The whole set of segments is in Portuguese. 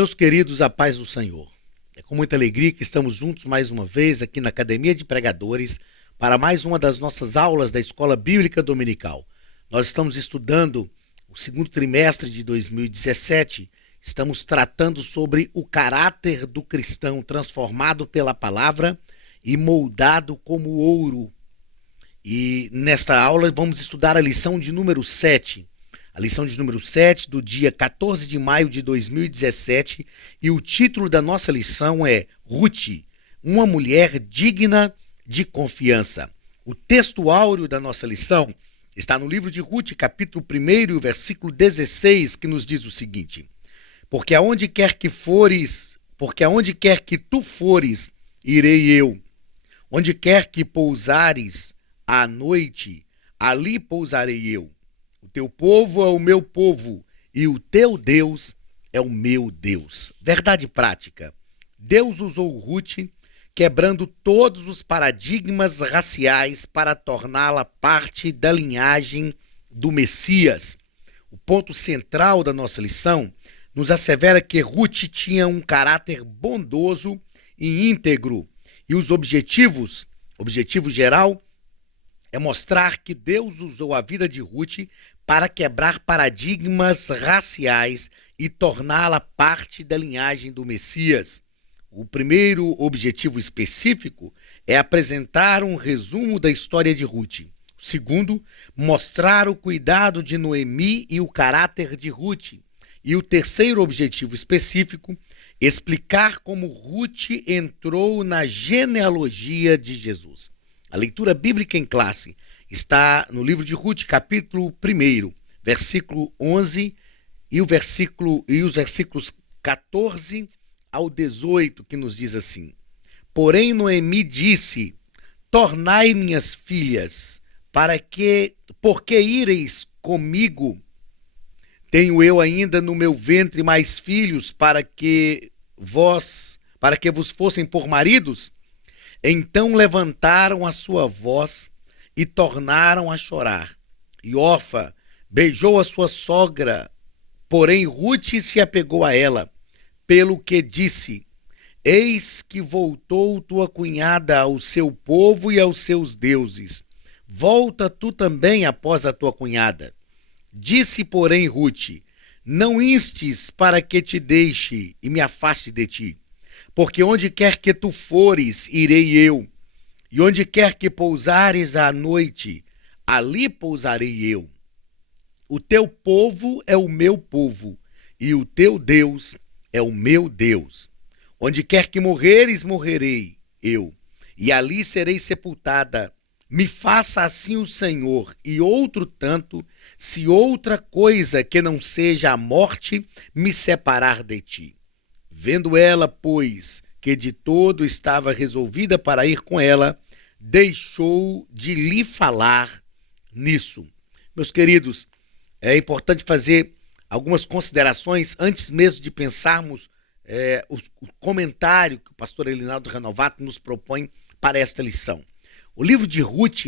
Meus queridos, a paz do Senhor. É com muita alegria que estamos juntos mais uma vez aqui na Academia de Pregadores para mais uma das nossas aulas da Escola Bíblica Dominical. Nós estamos estudando o segundo trimestre de 2017, estamos tratando sobre o caráter do cristão transformado pela palavra e moldado como ouro. E nesta aula vamos estudar a lição de número 7. A lição de número 7 do dia 14 de maio de 2017, e o título da nossa lição é Ruth, uma mulher digna de confiança. O texto áureo da nossa lição está no livro de Ruth, capítulo 1, versículo 16, que nos diz o seguinte: porque aonde quer que tu fores, irei eu. Onde quer que pousares à noite, ali pousarei eu. O teu povo é o meu povo e o teu Deus é o meu Deus. Verdade prática. Deus usou Ruth, quebrando todos os paradigmas raciais para torná-la parte da linhagem do Messias. O ponto central da nossa lição nos assevera que Ruth tinha um caráter bondoso e íntegro. E o objetivo geral é mostrar que Deus usou a vida de Ruth para quebrar paradigmas raciais e torná-la parte da linhagem do Messias. O primeiro objetivo específico é apresentar um resumo da história de Ruth. O segundo, mostrar o cuidado de Noemi e o caráter de Ruth. E o terceiro objetivo específico, explicar como Ruth entrou na genealogia de Jesus. A leitura bíblica em classe está no livro de Ruth, capítulo 1, versículo 11 e os versículos 14 ao 18, que nos diz assim: porém Noemi disse: tornai minhas filhas, por que ireis comigo? Tenho eu ainda no meu ventre mais filhos para que vos fossem por maridos? Então levantaram a sua voz e tornaram a chorar. E Orfa beijou a sua sogra, porém Ruth se apegou a ela, pelo que disse: eis que voltou tua cunhada ao seu povo e aos seus deuses. Volta tu também após a tua cunhada. Disse, porém, Ruth: não instes para que te deixe e me afaste de ti, porque onde quer que tu fores, irei eu, e onde quer que pousares à noite, ali pousarei eu. O teu povo é o meu povo, e o teu Deus é o meu Deus. Onde quer que morreres, morrerei eu, e ali serei sepultada. Me faça assim o Senhor, e outro tanto, se outra coisa que não seja a morte me separar de ti. Vendo ela, pois, que de todo estava resolvida para ir com ela, deixou de lhe falar nisso. Meus queridos, é importante fazer algumas considerações antes mesmo de pensarmos o comentário que o pastor Elinaldo Renovato nos propõe para esta lição. O livro de Ruth,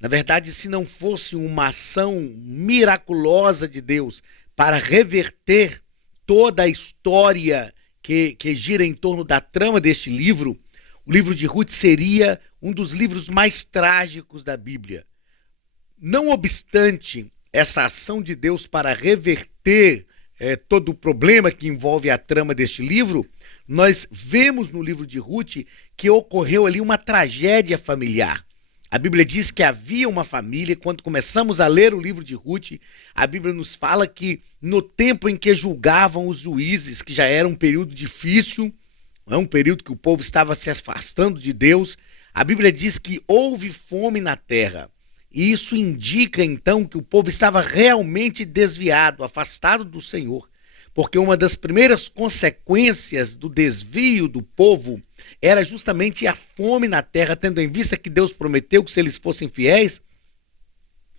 na verdade, se não fosse uma ação miraculosa de Deus para reverter toda a história que gira em torno da trama deste livro, o livro de Ruth seria um dos livros mais trágicos da Bíblia. Não obstante essa ação de Deus para reverter todo o problema que envolve a trama deste livro, nós vemos no livro de Ruth que ocorreu ali uma tragédia familiar. A Bíblia diz que havia uma família. Quando começamos a ler o livro de Ruth, a Bíblia nos fala que no tempo em que julgavam os juízes, que já era um período difícil, um período que o povo estava se afastando de Deus, a Bíblia diz que houve fome na terra. E isso indica então que o povo estava realmente desviado, afastado do Senhor, porque uma das primeiras consequências do desvio do povo era justamente a fome na terra, tendo em vista que Deus prometeu que se eles fossem fiéis,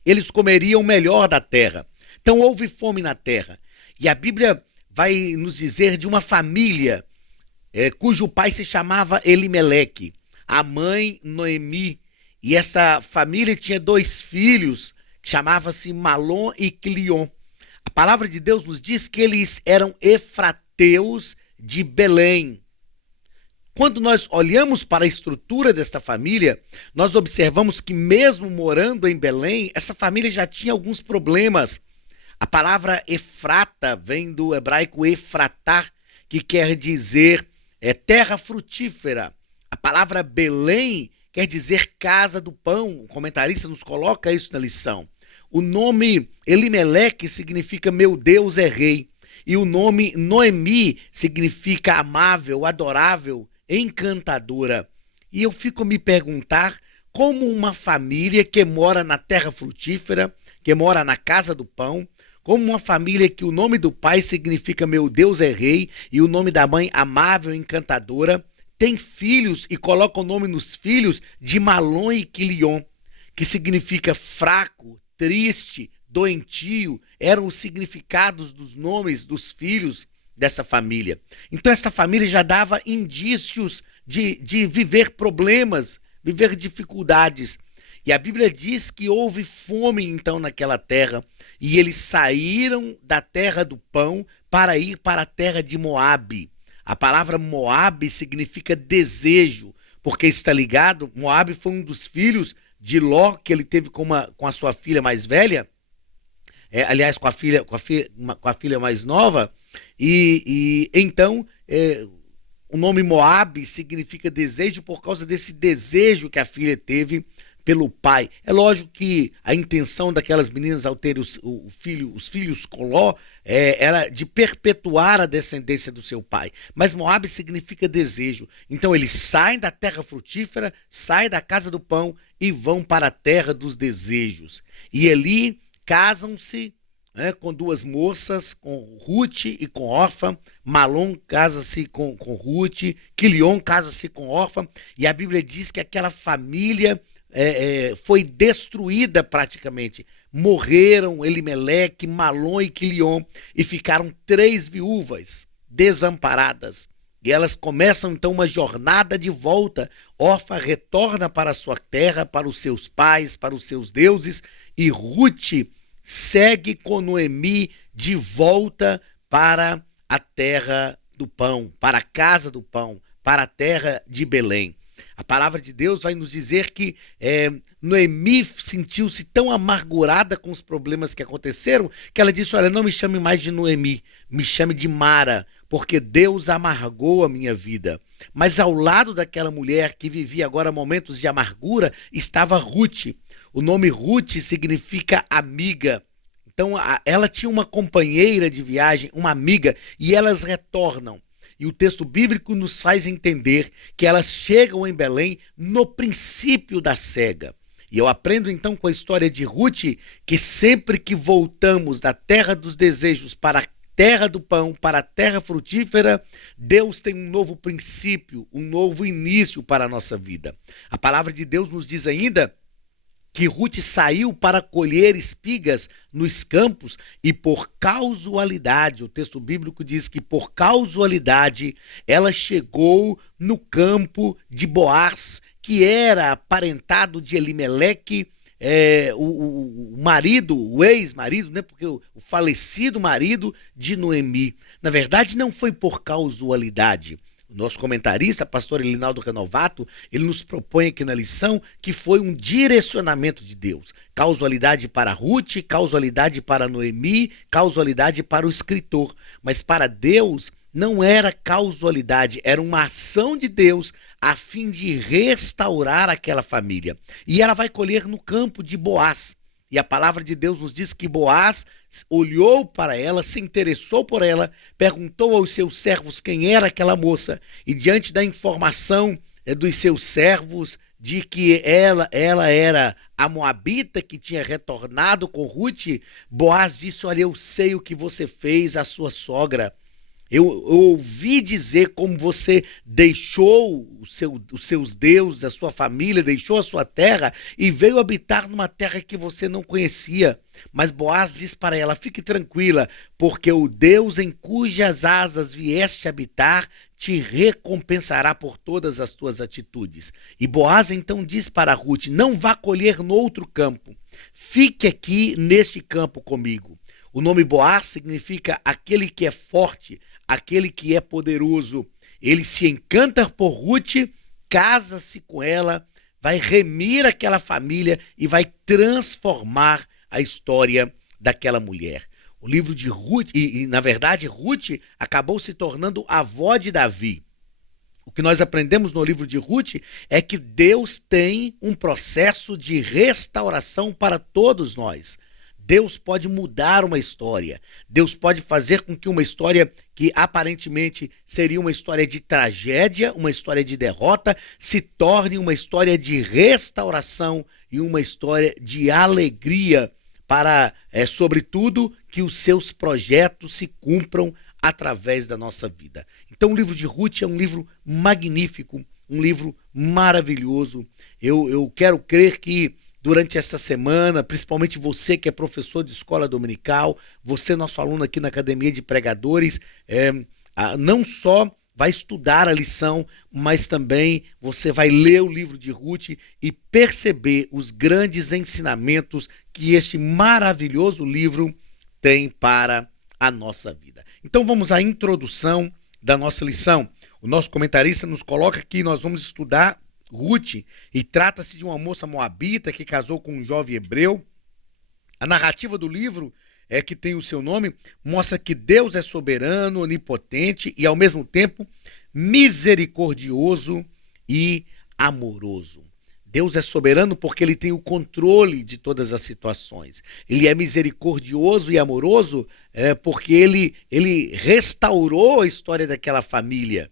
eles comeriam o melhor da terra. Então houve fome na terra. E a Bíblia vai nos dizer de uma família cujo pai se chamava Elimeleque, a mãe Noemi, e essa família tinha 2 filhos, que chamavam-se Malom e Quilion. A palavra de Deus nos diz que eles eram efrateus de Belém. Quando nós olhamos para a estrutura desta família, nós observamos que mesmo morando em Belém, essa família já tinha alguns problemas. A palavra Efrata vem do hebraico Efratá, que quer dizer terra frutífera. A palavra Belém quer dizer casa do pão. O comentarista nos coloca isso na lição. O nome Elimeleque significa meu Deus é rei. E o nome Noemi significa amável, adorável, encantadora. E eu fico a me perguntar como uma família que mora na terra frutífera, que mora na casa do pão, como uma família que o nome do pai significa meu Deus é rei e o nome da mãe amável, encantadora, tem filhos e coloca o nome nos filhos de Malom e Quilion, que significa fraco, triste, doentio, eram os significados dos nomes dos filhos dessa família. Então essa família já dava indícios de viver problemas, viver dificuldades. E a Bíblia diz que houve fome então naquela terra, e eles saíram da terra do pão para ir para a terra de Moabe. A palavra Moabe significa desejo, porque está ligado, Moabe foi um dos filhos de Ló, que ele teve com a sua filha mais velha, aliás, com a filha mais nova, e então o nome Moabe significa desejo por causa desse desejo que a filha teve pelo pai. É lógico que a intenção daquelas meninas ao terem os filhos Coló era de perpetuar a descendência do seu pai. Mas Moabe significa desejo. Então eles saem da terra frutífera, saem da casa do pão e vão para a terra dos desejos. E ali casam-se com duas moças, com Ruth e com Orfa. Malom casa-se com Ruth, Quilion casa-se com Orfa. E a Bíblia diz que aquela família foi destruída praticamente. Morreram Elimeleque, Malom e Quilion e ficaram 3 viúvas desamparadas. E elas começam então uma jornada de volta. Orfa retorna para a sua terra, para os seus pais, para os seus deuses, e Ruth segue com Noemi de volta para a terra do pão, para a casa do pão, para a terra de Belém. A palavra de Deus vai nos dizer que Noemi sentiu-se tão amargurada com os problemas que aconteceram, que ela disse, olha, não me chame mais de Noemi, me chame de Mara, porque Deus amargou a minha vida. Mas ao lado daquela mulher que vivia agora momentos de amargura, estava Ruth. O nome Ruth significa amiga. Então ela tinha uma companheira de viagem, uma amiga, e elas retornam. E o texto bíblico nos faz entender que elas chegam em Belém no princípio da cega. E eu aprendo então com a história de Ruth que sempre que voltamos da terra dos desejos para a terra do pão, para a terra frutífera, Deus tem um novo princípio, um novo início para a nossa vida. A palavra de Deus nos diz ainda que Ruth saiu para colher espigas nos campos e por casualidade, o texto bíblico diz que por casualidade ela chegou no campo de Boaz, que era aparentado de Elimeleque, o marido, o ex-marido, né? Porque o falecido marido de Noemi. Na verdade, não foi por casualidade. O nosso comentarista, pastor Elinaldo Renovato, ele nos propõe aqui na lição que foi um direcionamento de Deus. Causalidade para Ruth, causalidade para Noemi, causalidade para o escritor. Mas para Deus não era causalidade, era uma ação de Deus a fim de restaurar aquela família. E ela vai colher no campo de Boaz. E a palavra de Deus nos diz que Boaz olhou para ela, se interessou por ela, perguntou aos seus servos quem era aquela moça, e diante da informação dos seus servos de que ela era a moabita que tinha retornado com Ruth, Boaz disse, olha, eu sei o que você fez à sua sogra. Eu ouvi dizer como você deixou os seus deuses, a sua família, deixou a sua terra e veio habitar numa terra que você não conhecia. Mas Boaz diz para ela, fique tranquila, porque o Deus em cujas asas vieste habitar te recompensará por todas as tuas atitudes. E Boaz então diz para Ruth, não vá colher no outro campo, fique aqui neste campo comigo. O nome Boaz significa aquele que é forte, aquele que é poderoso, ele se encanta por Ruth, casa-se com ela, vai remir aquela família e vai transformar a história daquela mulher. O livro de Ruth, na verdade, Ruth acabou se tornando a avó de Davi. O que nós aprendemos no livro de Ruth é que Deus tem um processo de restauração para todos nós. Deus pode mudar uma história. Deus pode fazer com que uma história que aparentemente seria uma história de tragédia, uma história de derrota, se torne uma história de restauração e uma história de alegria para, sobretudo, que os seus projetos se cumpram através da nossa vida. Então o livro de Ruth é um livro magnífico, um livro maravilhoso. Eu quero crer que durante essa semana, principalmente você que é professor de escola dominical, você, nosso aluno aqui na Academia de Pregadores, não só vai estudar a lição, mas também você vai ler o livro de Ruth e perceber os grandes ensinamentos que este maravilhoso livro tem para a nossa vida. Então vamos à introdução da nossa lição. O nosso comentarista nos coloca que nós vamos estudar Ruth, e trata-se de uma moça moabita que casou com um jovem hebreu. A narrativa do livro, que tem o seu nome, mostra que Deus é soberano, onipotente e, ao mesmo tempo, misericordioso e amoroso. Deus é soberano porque ele tem o controle de todas as situações. Ele é misericordioso e amoroso porque ele restaurou a história daquela família.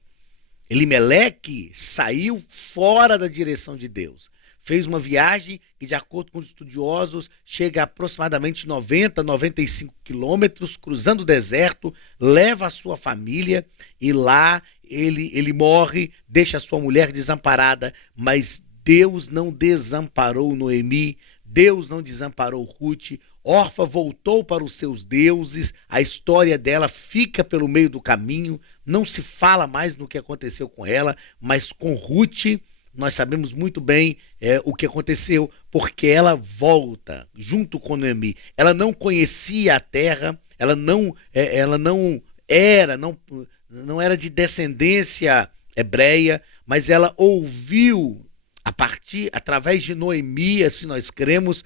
Elimeleque saiu fora da direção de Deus. Fez uma viagem que, de acordo com os estudiosos, chega a aproximadamente 90, 95 quilômetros, cruzando o deserto, leva a sua família e lá ele morre, deixa a sua mulher desamparada, mas Deus não desamparou Noemi, Deus não desamparou Ruth. Orfa voltou para os seus deuses, a história dela fica pelo meio do caminho, não se fala mais no que aconteceu com ela, mas com Ruth nós sabemos muito bem o que aconteceu, porque ela volta junto com Noemi. Ela não conhecia a terra, ela não era de descendência hebreia, mas ela ouviu através de Noemi, assim nós cremos,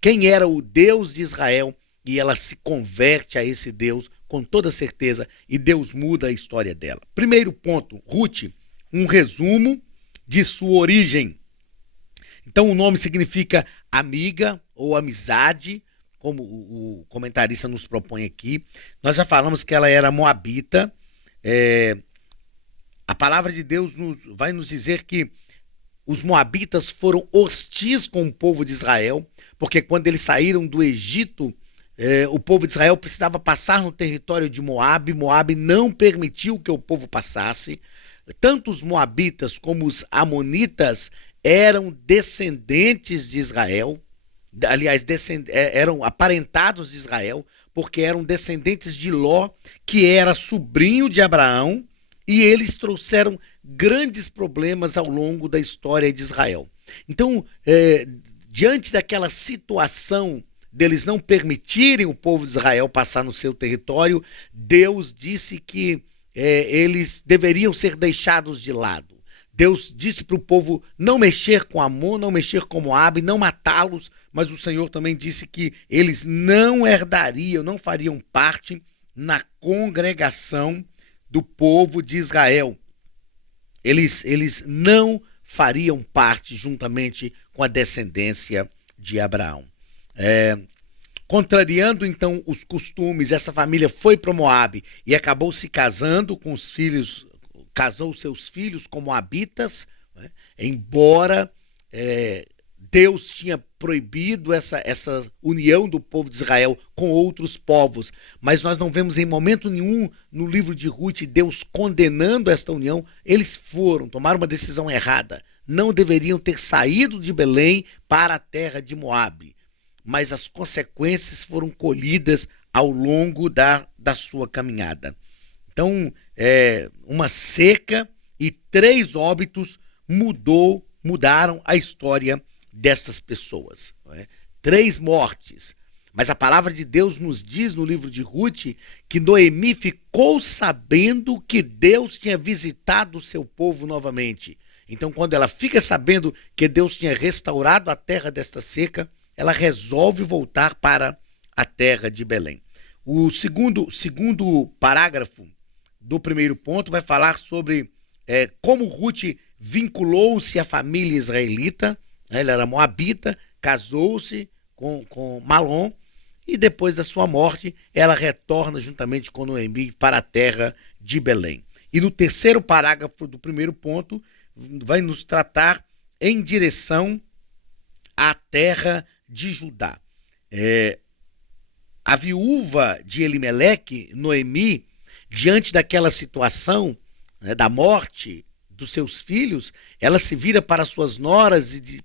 quem era o Deus de Israel, e ela se converte a esse Deus com toda certeza, e Deus muda a história dela. Primeiro ponto, Ruth, um resumo de sua origem. Então o nome significa amiga ou amizade, como o comentarista nos propõe aqui. Nós já falamos que ela era moabita. A palavra de Deus vai nos dizer que os moabitas foram hostis com o povo de Israel, porque quando eles saíram do Egito, o povo de Israel precisava passar no território de Moabe. Moabe não permitiu que o povo passasse. Tanto os moabitas como os amonitas eram descendentes de Israel, aliás, eram aparentados de Israel, porque eram descendentes de Ló, que era sobrinho de Abraão, e eles trouxeram grandes problemas ao longo da história de Israel. Então, diante daquela situação deles não permitirem o povo de Israel passar no seu território, Deus disse que eles deveriam ser deixados de lado. Deus disse para o povo não mexer com Amon, não mexer com Moabe, não matá-los, mas o Senhor também disse que eles não herdariam, não fariam parte na congregação do povo de Israel. Eles não fariam parte juntamente com a descendência de Abraão. Contrariando então os costumes, essa família foi para Moabe e acabou se casando com os filhos, casou seus filhos com moabitas, né? Embora Deus tinha proibido essa união do povo de Israel com outros povos, mas nós não vemos em momento nenhum no livro de Ruth Deus condenando esta união. Eles tomaram uma decisão errada, não deveriam ter saído de Belém para a terra de Moabe, mas as consequências foram colhidas ao longo da sua caminhada. Então, uma seca e 3 óbitos mudaram a história dessas pessoas. 3 mortes. Mas a palavra de Deus nos diz no livro de Ruth que Noemi ficou sabendo que Deus tinha visitado o seu povo novamente. Então, quando ela fica sabendo que Deus tinha restaurado a terra desta seca, ela resolve voltar para a terra de Belém. O segundo parágrafo do primeiro ponto vai falar sobre como Ruth vinculou-se à família israelita. Ela era moabita, casou-se com Malom, e depois da sua morte, ela retorna juntamente com Noemi para a terra de Belém. E no terceiro parágrafo do primeiro ponto, vai nos tratar em direção à terra de Judá. A viúva de Elimeleque, Noemi, diante daquela situação, né, da morte dos seus filhos, ela se vira para suas noras, e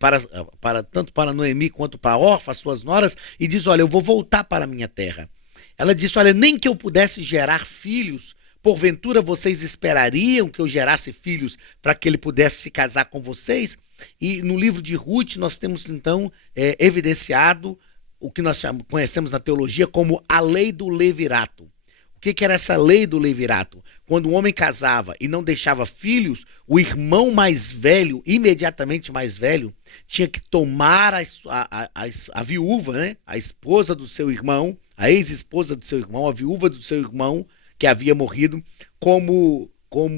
tanto para Noemi quanto para Orfa, suas noras, e diz: olha, eu vou voltar para a minha terra. Ela disse: olha, nem que eu pudesse gerar filhos, porventura vocês esperariam que eu gerasse filhos para que ele pudesse se casar com vocês? E no livro de Ruth nós temos então evidenciado o que nós conhecemos na teologia como a lei do levirato. O que era essa lei do levirato? Quando o homem casava e não deixava filhos, o irmão mais velho, imediatamente mais velho, tinha que tomar a viúva, né? A esposa do seu irmão, a ex-esposa do seu irmão, a viúva do seu irmão, que havia morrido, como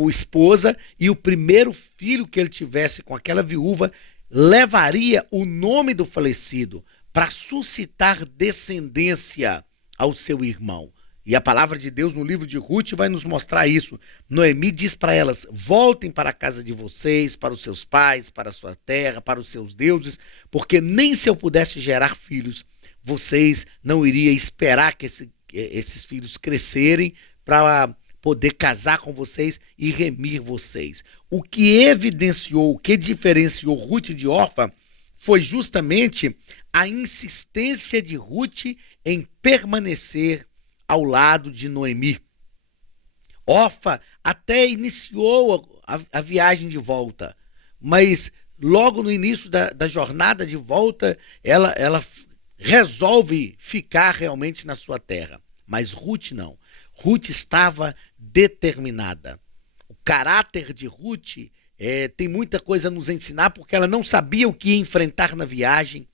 esposa, e o primeiro filho que ele tivesse com aquela viúva levaria o nome do falecido para suscitar descendência ao seu irmão. E a palavra de Deus no livro de Ruth vai nos mostrar isso. Noemi diz para elas: voltem para a casa de vocês, para os seus pais, para a sua terra, para os seus deuses, porque nem se eu pudesse gerar filhos, vocês não iriam esperar que esses filhos crescerem para poder casar com vocês e remir vocês. O que evidenciou, o que diferenciou Ruth de Orfa foi justamente a insistência de Ruth em permanecer ao lado de Noemi. Orfa até iniciou a viagem de volta, mas logo no início da jornada de volta, ela resolve ficar realmente na sua terra. Mas Ruth não. Ruth estava determinada. O caráter de Ruth tem muita coisa a nos ensinar, porque ela não sabia o que ia enfrentar na viagem,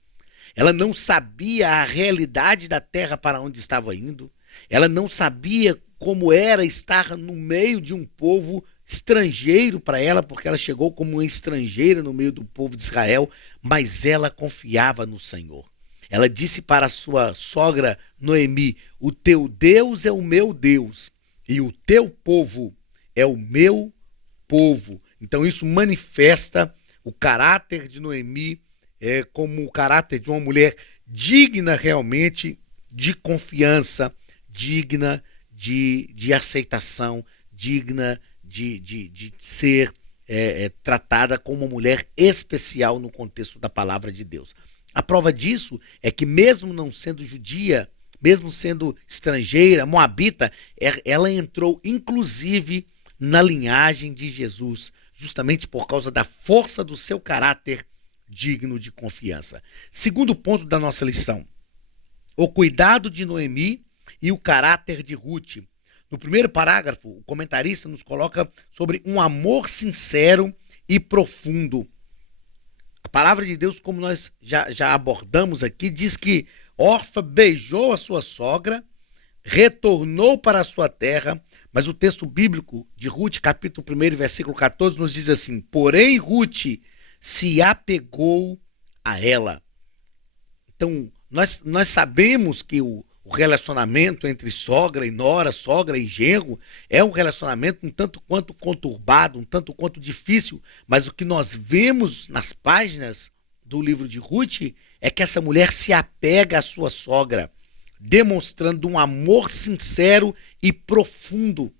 ela não sabia a realidade da terra para onde estava indo, ela não sabia como era estar no meio de um povo estrangeiro para ela, porque ela chegou como uma estrangeira no meio do povo de Israel, mas ela confiava no Senhor. Ela disse para a sua sogra Noemi: o teu Deus é o meu Deus e o teu povo é o meu povo. Então isso manifesta o caráter de Noemi como o caráter de uma mulher digna realmente de confiança, digna de aceitação, digna de ser tratada como uma mulher especial no contexto da palavra de Deus. A prova disso é que, mesmo não sendo judia, mesmo sendo estrangeira, moabita, ela entrou inclusive na linhagem de Jesus, justamente por causa da força do seu caráter digno de confiança. Segundo ponto da nossa lição: o cuidado de Noemi e o caráter de Ruth. No primeiro parágrafo, o comentarista nos coloca sobre um amor sincero e profundo. A palavra de Deus, como nós já abordamos aqui, diz que Orfa beijou a sua sogra, retornou para a sua terra, mas o texto bíblico de Ruth, capítulo 1, versículo 14, nos diz assim: porém Ruth se apegou a ela. Então, nós sabemos que o relacionamento entre sogra e nora, sogra e genro, é um relacionamento um tanto quanto conturbado, um tanto quanto difícil, mas o que nós vemos nas páginas do livro de Ruth é que essa mulher se apega à sua sogra, demonstrando um amor sincero e profundo.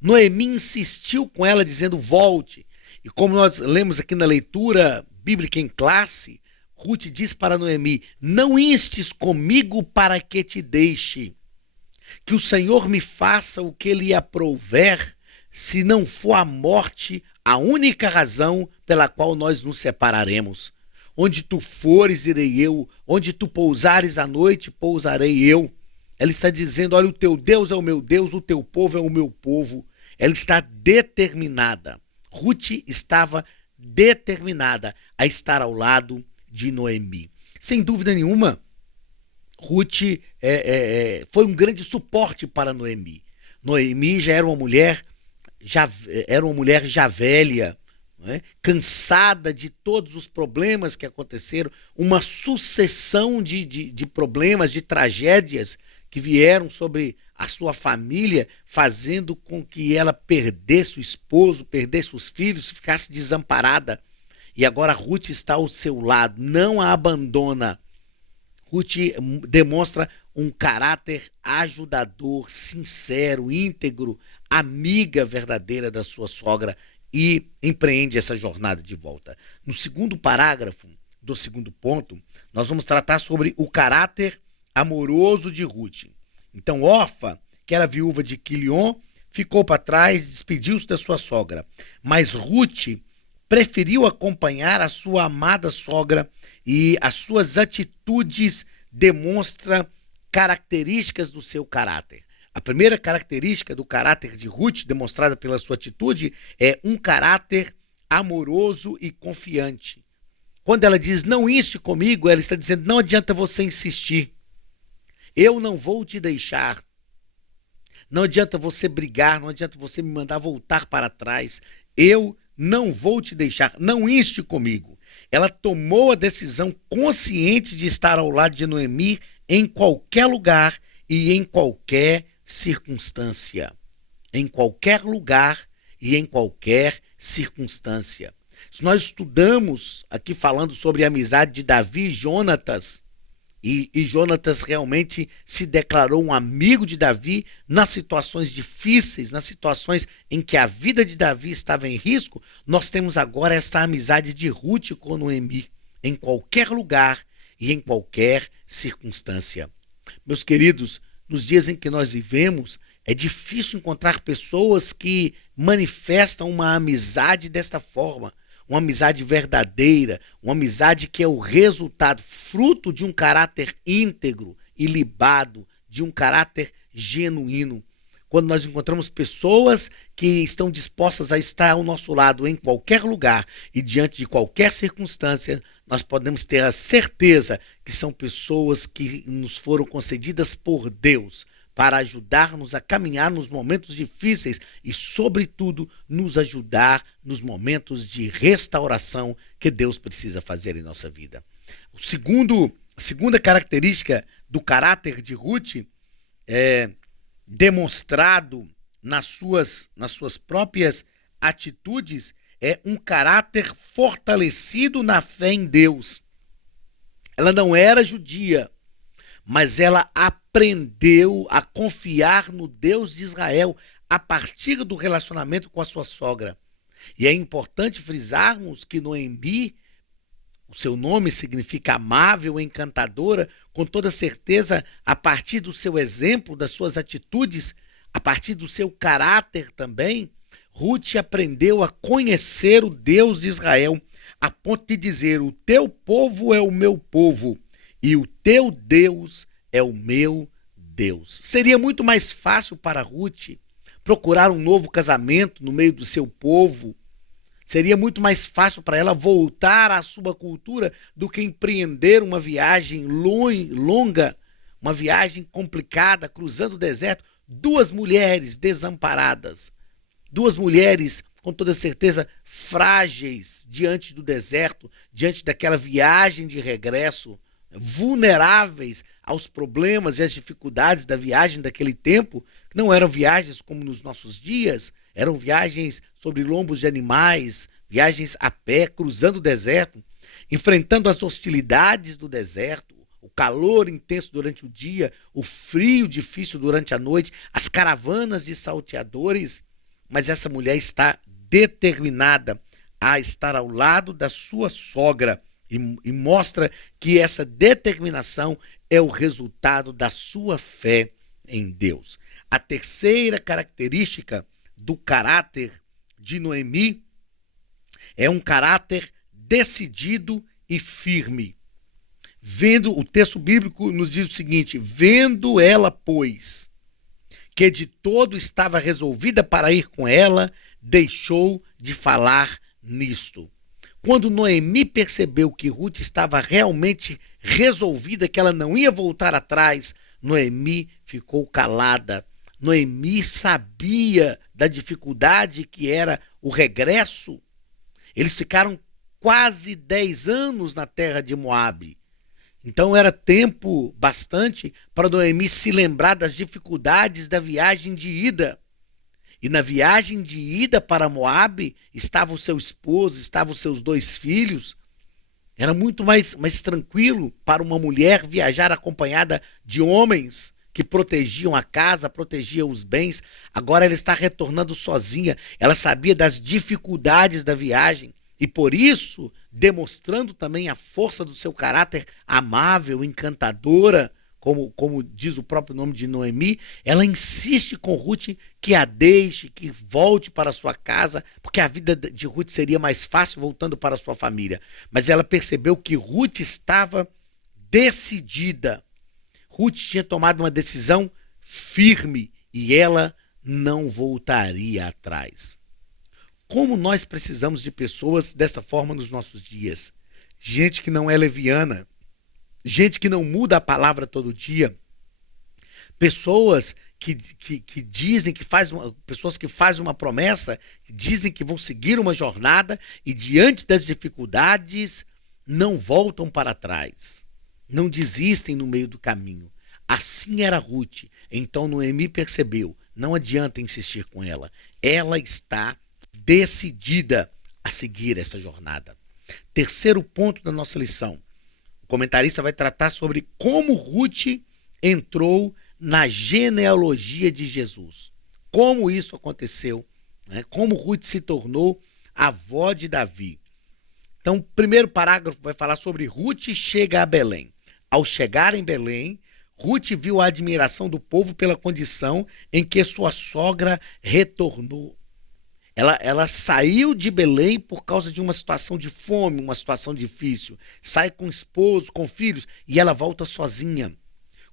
Noemi insistiu com ela, dizendo: volte. E como nós lemos aqui na leitura bíblica em classe, Ruth diz para Noemi: não instes comigo para que te deixe, que o Senhor me faça o que ele aprouver, se não for a morte a única razão pela qual nós nos separaremos. Onde tu fores, irei eu. Onde tu pousares à noite, pousarei eu. Ela está dizendo, olha, o teu Deus é o meu Deus, o teu povo é o meu povo. Ela está determinada. Ruth estava determinada a estar ao lado de Noemi. Sem dúvida nenhuma, Ruth foi um grande suporte para Noemi. Noemi já era uma mulher já velha, né? Cansada de todos os problemas que aconteceram, uma sucessão de problemas, de tragédias que vieram sobre a sua família, fazendo com que ela perdesse o esposo, perdesse os filhos, ficasse desamparada. E agora Ruth está ao seu lado, não a abandona. Ruth demonstra um caráter ajudador, sincero, íntegro, amiga verdadeira da sua sogra e empreende essa jornada de volta. No segundo parágrafo do segundo ponto, nós vamos tratar sobre o caráter amoroso de Ruth. Então, Orfa, que era viúva de Quilion, ficou para trás, despediu-se da sua sogra. Mas Ruth preferiu acompanhar a sua amada sogra e as suas atitudes demonstram características do seu caráter. A primeira característica do caráter de Ruth, demonstrada pela sua atitude, é um caráter amoroso e confiante. Quando ela diz, não inste comigo, ela está dizendo, não adianta você insistir. Eu não vou te deixar. Não adianta você brigar, não adianta você me mandar voltar para trás. Eu não vou te deixar, não inste comigo. Ela tomou a decisão consciente de estar ao lado de Noemi em qualquer lugar e em qualquer circunstância. Em qualquer lugar e em qualquer circunstância. Se nós estudamos aqui falando sobre a amizade de Davi e Jonatas, e Jonatas realmente se declarou um amigo de Davi nas situações difíceis, nas situações em que a vida de Davi estava em risco, nós temos agora esta amizade de Ruth com Noemi, em qualquer lugar e em qualquer circunstância. Meus queridos, nos dias em que nós vivemos, é difícil encontrar pessoas que manifestam uma amizade desta forma, uma amizade verdadeira, uma amizade que é o resultado, fruto de um caráter íntegro, ilibado, de um caráter genuíno. Quando nós encontramos pessoas que estão dispostas a estar ao nosso lado em qualquer lugar e diante de qualquer circunstância, nós podemos ter a certeza que são pessoas que nos foram concedidas por Deus para ajudar-nos a caminhar nos momentos difíceis e, sobretudo, nos ajudar nos momentos de restauração que Deus precisa fazer em nossa vida. A segunda característica do caráter de Ruth é demonstrado nas suas próprias atitudes, é um caráter fortalecido na fé em Deus. Ela não era judia, mas ela aprendeu a confiar no Deus de Israel a partir do relacionamento com a sua sogra. E é importante frisarmos que Noemi, o seu nome significa amável, encantadora, com toda certeza, a partir do seu exemplo, das suas atitudes, a partir do seu caráter também, Ruth aprendeu a conhecer o Deus de Israel, a ponto de dizer, o teu povo é o meu povo, e o teu Deus é o meu Deus. Seria muito mais fácil para Ruth procurar um novo casamento no meio do seu povo. Seria muito mais fácil para ela voltar à sua cultura do que empreender uma viagem longa, uma viagem complicada, cruzando o deserto. Duas mulheres desamparadas, duas mulheres com toda certeza frágeis diante do deserto, diante daquela viagem de regresso, vulneráveis aos problemas e às dificuldades da viagem daquele tempo. Não eram viagens como nos nossos dias, eram viagens sobre lombos de animais, viagens a pé, cruzando o deserto, enfrentando as hostilidades do deserto, o calor intenso durante o dia, o frio difícil durante a noite, as caravanas de salteadores. Mas essa mulher está determinada a estar ao lado da sua sogra e mostra que essa determinação é o resultado da sua fé em Deus. A terceira característica do caráter de Noemi é um caráter decidido e firme. Vendo, o texto bíblico nos diz o seguinte: vendo ela, pois, que de todo estava resolvida para ir com ela, deixou de falar nisto. Quando Noemi percebeu que Ruth estava realmente resolvida, que ela não ia voltar atrás, Noemi ficou calada. Noemi sabia da dificuldade que era o regresso. Eles ficaram quase 10 anos na terra de Moabe. Então era tempo bastante para Noemi se lembrar das dificuldades da viagem de ida. E na viagem de ida para Moabe estava o seu esposo, estavam os seus 2 filhos. Era muito mais tranquilo para uma mulher viajar acompanhada de homens que protegiam a casa, protegiam os bens. Agora ela está retornando sozinha. Ela sabia das dificuldades da viagem. E por isso, demonstrando também a força do seu caráter amável, encantadora, como diz o próprio nome de Noemi, ela insiste com Ruth que a deixe, que volte para a sua casa, porque a vida de Ruth seria mais fácil voltando para a sua família. Mas ela percebeu que Ruth estava decidida. Ruth tinha tomado uma decisão firme e ela não voltaria atrás. Como nós precisamos de pessoas dessa forma nos nossos dias? Gente que não é leviana, gente que não muda a palavra todo dia, pessoas que dizem que pessoas que fazem uma promessa, dizem que vão seguir uma jornada e diante das dificuldades não voltam para trás, não desistem no meio do caminho. Assim era Ruth. Então Noemi percebeu, não adianta insistir com ela, ela está decidida a seguir essa jornada. Terceiro ponto da nossa lição. O comentarista vai tratar sobre como Ruth entrou na genealogia de Jesus. Como isso aconteceu, né? Como Ruth se tornou avó de Davi. Então, o primeiro parágrafo vai falar sobre Ruth chega a Belém. Ao chegar em Belém, Ruth viu a admiração do povo pela condição em que sua sogra retornou. Ela saiu de Belém por causa de uma situação de fome, uma situação difícil. Sai com o esposo, com filhos, e ela volta sozinha.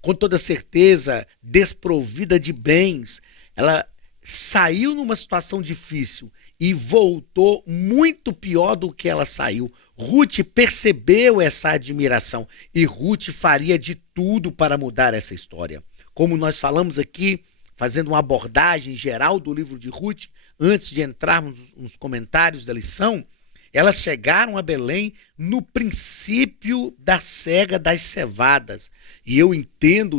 Com toda certeza, desprovida de bens. Ela saiu numa situação difícil e voltou muito pior do que ela saiu. Ruth percebeu essa admiração e Ruth faria de tudo para mudar essa história. Como nós falamos aqui, fazendo uma abordagem geral do livro de Ruth, antes de entrarmos nos comentários da lição, elas chegaram a Belém no princípio da cega das cevadas. E eu entendo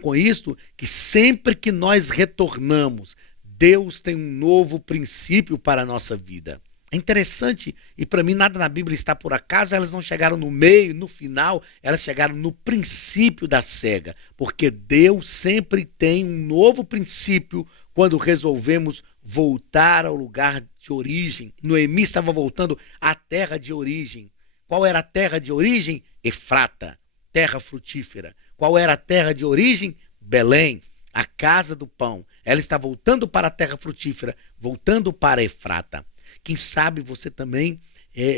com isto que sempre que nós retornamos, Deus tem um novo princípio para a nossa vida. É interessante, e para mim nada na Bíblia está por acaso, elas não chegaram no meio, no final, elas chegaram no princípio da cega, porque Deus sempre tem um novo princípio quando resolvemos voltar ao lugar de origem. Noemi estava voltando à terra de origem. Qual era a terra de origem? Efrata, terra frutífera. Qual era a terra de origem? Belém, a casa do pão. Ela está voltando para a terra frutífera, voltando para Efrata. Quem sabe você também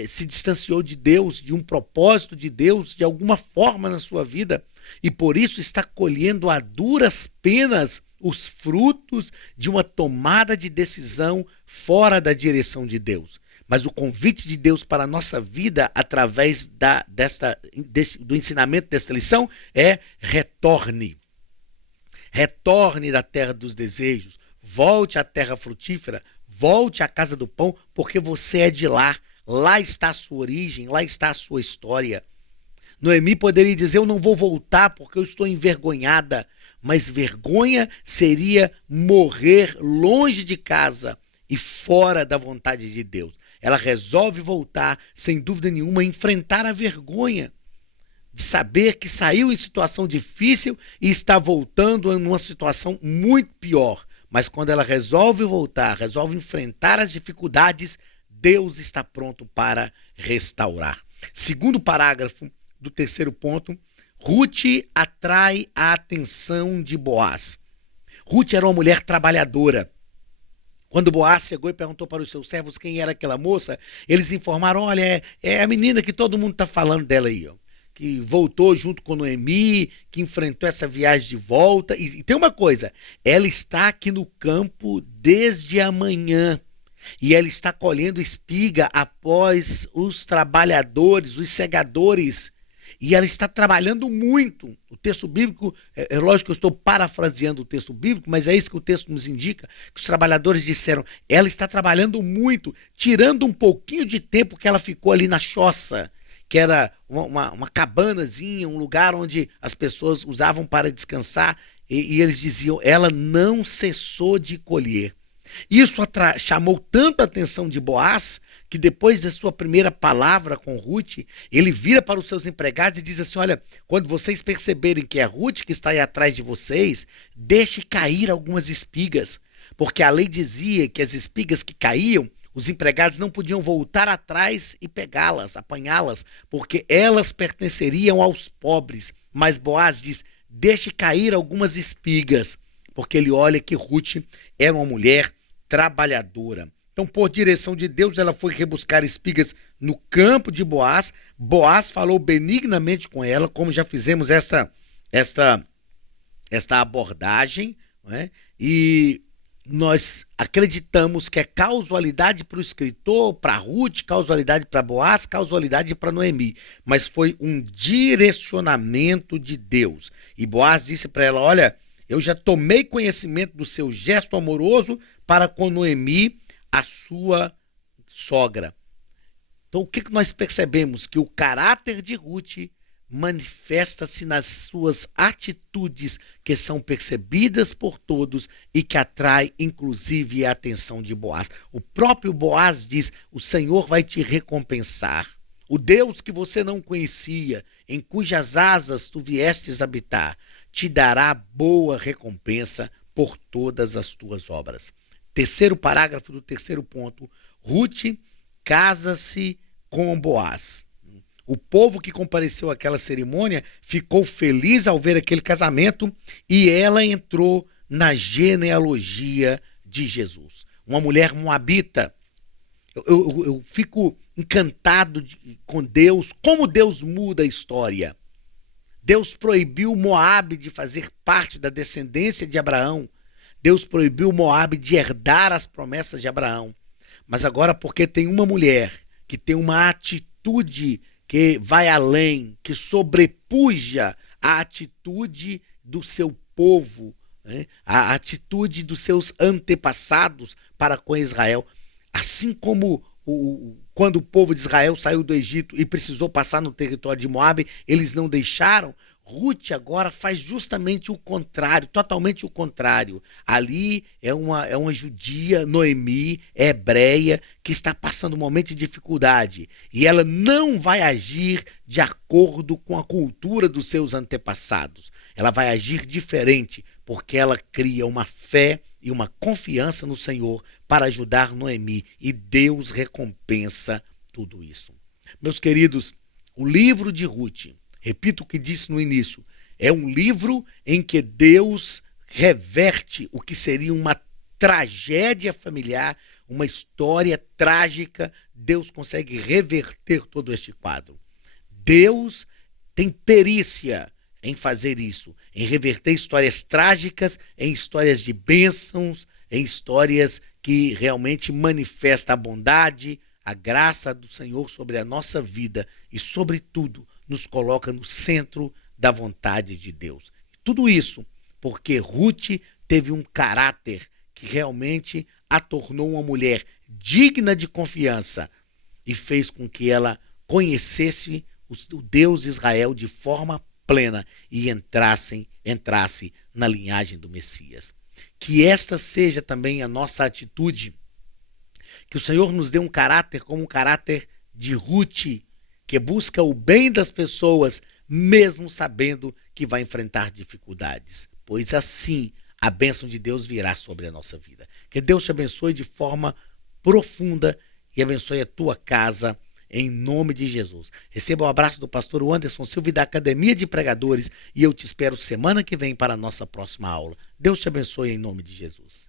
se distanciou de Deus, de um propósito de Deus, de alguma forma na sua vida, e por isso está colhendo a duras penas os frutos de uma tomada de decisão fora da direção de Deus. Mas o convite de Deus para a nossa vida, através do ensinamento dessa lição, é retorne. Retorne da terra dos desejos, volte à terra frutífera, volte à casa do pão, porque você é de lá. Lá está a sua origem, lá está a sua história. Noemi poderia dizer, eu não vou voltar porque eu estou envergonhada. Mas vergonha seria morrer longe de casa e fora da vontade de Deus. Ela resolve voltar, sem dúvida nenhuma, enfrentar a vergonha de saber que saiu em situação difícil e está voltando em uma situação muito pior. Mas quando ela resolve voltar, resolve enfrentar as dificuldades, Deus está pronto para restaurar. Segundo parágrafo do terceiro ponto, Ruth atrai a atenção de Boaz. Ruth era uma mulher trabalhadora. Quando Boaz chegou e perguntou para os seus servos quem era aquela moça, eles informaram, olha, é a menina que todo mundo está falando dela aí, ó, que voltou junto com Noemi, que enfrentou essa viagem de volta. E tem uma coisa, ela está aqui no campo desde amanhã. E ela está colhendo espiga após os trabalhadores, os segadores. E ela está trabalhando muito. O texto bíblico, é lógico que eu estou parafraseando o texto bíblico, mas é isso que o texto nos indica, que os trabalhadores disseram, ela está trabalhando muito, tirando um pouquinho de tempo que ela ficou ali na choça, que era uma cabanazinha, um lugar onde as pessoas usavam para descansar, e eles diziam, ela não cessou de colher. Isso chamou tanto a atenção de Boaz, que depois da sua primeira palavra com Ruth, ele vira para os seus empregados e diz assim, olha, quando vocês perceberem que é Ruth que está aí atrás de vocês, deixe cair algumas espigas, porque a lei dizia que as espigas que caíam, os empregados não podiam voltar atrás e pegá-las, apanhá-las, porque elas pertenceriam aos pobres. Mas Boaz diz, deixe cair algumas espigas, porque ele olha que Ruth era uma mulher trabalhadora. Então, por direção de Deus, ela foi rebuscar espigas no campo de Boaz. Boaz falou benignamente com ela, como já fizemos esta abordagem, né? E nós acreditamos que é causalidade para o escritor, para Ruth, causalidade para Boaz, causalidade para Noemi. Mas foi um direcionamento de Deus. E Boaz disse para ela, olha, eu já tomei conhecimento do seu gesto amoroso para com Noemi, a sua sogra. Então, o que nós percebemos? Que o caráter de Ruth manifesta-se nas suas atitudes, que são percebidas por todos e que atrai, inclusive, a atenção de Boaz. O próprio Boaz diz, o Senhor vai te recompensar. O Deus que você não conhecia, em cujas asas tu viestes habitar, te dará boa recompensa por todas as tuas obras. Terceiro parágrafo do terceiro ponto, Ruth casa-se com Boaz. O povo que compareceu àquela cerimônia ficou feliz ao ver aquele casamento e ela entrou na genealogia de Jesus. Uma mulher moabita. Eu fico encantado com Deus, como Deus muda a história. Deus proibiu Moabe de fazer parte da descendência de Abraão. Deus proibiu Moabe de herdar as promessas de Abraão. Mas agora, porque tem uma mulher que tem uma atitude que vai além, que sobrepuja a atitude do seu povo, né? A atitude dos seus antepassados para com Israel. Assim como quando o povo de Israel saiu do Egito e precisou passar no território de Moabe, eles não deixaram. Ruth agora faz justamente o contrário, totalmente o contrário. Ali é uma judia, Noemi, hebreia, que está passando um momento de dificuldade. E ela não vai agir de acordo com a cultura dos seus antepassados. Ela vai agir diferente, porque ela cria uma fé e uma confiança no Senhor para ajudar Noemi. E Deus recompensa tudo isso. Meus queridos, o livro de Ruth, repito o que disse no início, é um livro em que Deus reverte o que seria uma tragédia familiar, uma história trágica. Deus consegue reverter todo este quadro. Deus tem perícia em fazer isso, em reverter histórias trágicas em histórias de bênçãos, em histórias que realmente manifestam a bondade, a graça do Senhor sobre a nossa vida e, sobretudo, nos coloca no centro da vontade de Deus. Tudo isso porque Ruth teve um caráter que realmente a tornou uma mulher digna de confiança e fez com que ela conhecesse o Deus Israel de forma plena e entrasse na linhagem do Messias. Que esta seja também a nossa atitude, que o Senhor nos dê um caráter como um caráter de Ruth, que busca o bem das pessoas, mesmo sabendo que vai enfrentar dificuldades. Pois assim a bênção de Deus virá sobre a nossa vida. Que Deus te abençoe de forma profunda e abençoe a tua casa, em nome de Jesus. Receba o abraço do pastor Anderson Silva e da Academia de Pregadores e eu te espero semana que vem para a nossa próxima aula. Deus te abençoe em nome de Jesus.